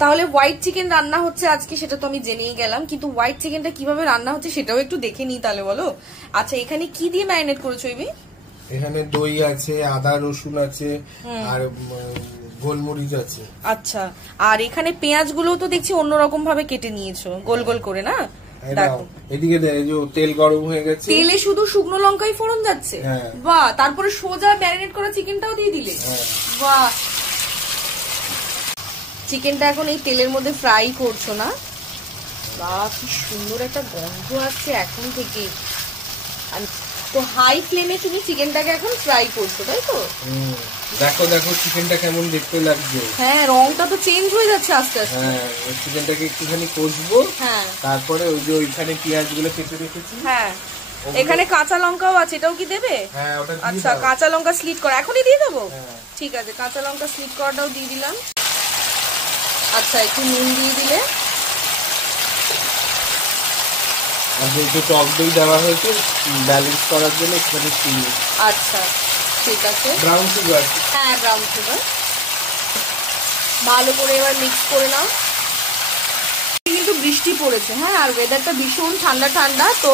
তাহলে white chicken রান্না হচ্ছে আজকে, সেটা তো আমি জেনেই গেলাম, কিন্তু হোয়াইট চিকেনটা কিভাবে রান্না হচ্ছে সেটাও একটু দেখে নিই তাহলে, বলো। আচ্ছা, এখানে কি দিয়ে ম্যারিনেট করেছো ইবি? এখানে দই আছে, আদা রসুন আছে, আর গোলমরিচ আছে। আচ্ছা, আর এখানে পেঁয়াজ গুলো তো দেখছি অন্যরকম ভাবে কেটে নিয়েছো, গোল গোল করে, না? দেখো এদিকে তেল গরম হয়ে গেছে, তেলে শুধু শুকনো লঙ্কাই ফোড়ন যাচ্ছে। বাহ, তারপরে সোজা ম্যারিনেট করা চিকেনটাও দিয়ে দিলে। বাহ, চিকেনটা এখন এই তেলের মধ্যে ফ্রাই করছো না? বাহ, কি সুন্দর একটা গন্ধ আসছে এখন থেকে। তো হাই ফ্লেমে তুমি চিকেনটাকে এখন ফ্রাই করছো, তাই তো? দেখো দেখো চিকেনটা কেমন দেখতে লাগছে। হ্যাঁ, রংটা তো চেঞ্জ হয়ে যাচ্ছে আস্তে আস্তে। হ্যাঁ, চিকেনটাকে একটুখানি কষবো। হ্যাঁ, তারপরে ওই যে ওইখানে পেঁয়াজ গুলো কেটে রেখেছি। হ্যাঁ, এখানে কাঁচা লঙ্কাও আছে, এটাও কি দেবে? হ্যাঁ, ওটা দিয়ে দাও। আচ্ছা, কাঁচা লঙ্কা স্লিট করা এখনই দিয়ে দেবো? ঠিক আছে, কাঁচা লঙ্কা স্লিট করাটাও দিয়ে দিলাম। আচ্ছা, একটু নুন দিয়ে দিলে। আর যেহেতু টক দই দেওয়া হয়েছে ব্যালেন্স করার জন্য একটুখানি চিনি। আচ্ছা, ঠিক আছে। Brown sugar. হ্যাঁ, ব্রাউন সুগার। ভালো করে এবার মিক্স করে নাও। কিন্তু বৃষ্টি পড়েছে, হ্যাঁ, আর ওয়েদারটা ভীষণ ঠান্ডা ঠান্ডা। তো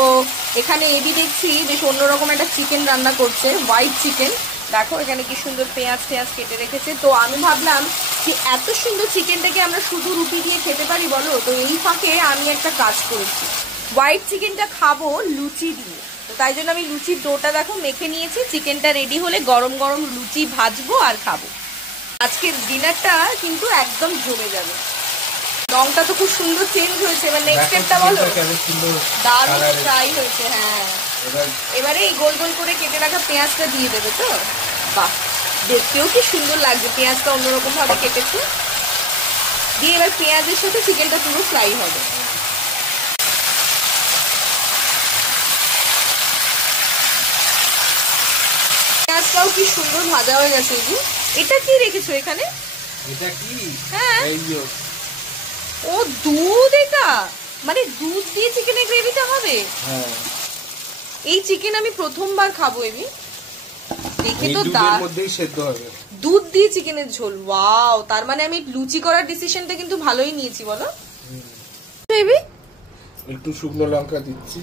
এখানে এবি দেখছি বেশ অন্যরকম একটা চিকেন রান্না করছে, হোয়াইট চিকেন। দেখো এখানে কি সুন্দর পেঁয়াজ কেটে রেখেছে। তো আমি ভাবলাম যে এত সুন্দর চিকেনটাকে আমরা শুধু রুটি দিয়ে খেতে পারি বলো? তো এই ফাঁকে আমি একটা কাজ করেছি, হোয়াইট চিকেনটা খাবো লুচি দিয়ে। তো তাই জন্য আমি লুচির ডোটা দেখো মেখে নিয়েছি। চিকেনটা রেডি হলে গরম গরম লুচি ভাজবো আর খাবো। আজকের ডিনারটা কিন্তু একদম জমে যাবে। রংটা তো খুব সুন্দর চেঞ্জ হয়েছে। এবার নেক্সট স্টেপটা বলো। দারুণ ফ্রাই হয়েছে। হ্যাঁ, এবারে এই গোল গোল করে কেটে রাখা পেঁয়াজটা দিয়ে দেবে তো। বাহ, দেখতেও কি সুন্দর লাগছে, পেঁয়াজটা অন্যরকম ভাবে কেটেছে দিয়ে। এবার পেঁয়াজের সাথে চিকেনটা পুরো ফ্রাই হবে। পেঁয়াজটাও কি সুন্দর ভাজা হয়ে গেছে। এটা কি রেখেছো এখানে? এটা কি? হ্যাঁ, এই যে ও দুধ। এটা মানে দুধ দিয়ে চিকেনের গ্রেভিটা হবে? হ্যাঁ, এই চিকেন আমি প্রথমবার খাবো এবি। দেখে তো দুধের মধ্যেই সেদ্ধ হবে। দুধ দিয়ে চিকেনের ঝোল, ওয়াও। তার মানে আমি লুচি করার ডিসিশনটা কিন্তু ভালোই নিয়েছি, বলো এবি। একটু শুকনো লঙ্কা দিচ্ছি।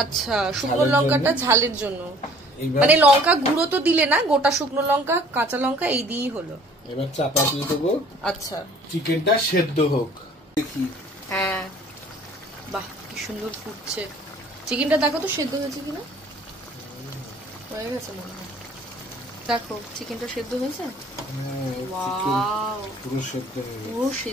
আচ্ছা, শুকনো লঙ্কাটা ঝালের জন্য। মানে লঙ্কা গুঁড়ো তো দিলে না, গোটা শুকনো লঙ্কা কাঁচা লঙ্কা এই দিয়েই হলো। এবার চাপা দিয়ে দেবো। আচ্ছা, চিকেনটা সেদ্ধ হোক। দেখি। হ্যাঁ, বাহ, কি সুন্দর ফুটছে চিকেনটা। দেখো তো সেদ্ধ হয়েছে কিনা। হয়ে গেছে মনে হয়। দেখো চিকেনটা সেদ্ধ হয়েছে। পুরো সেদ্ধ।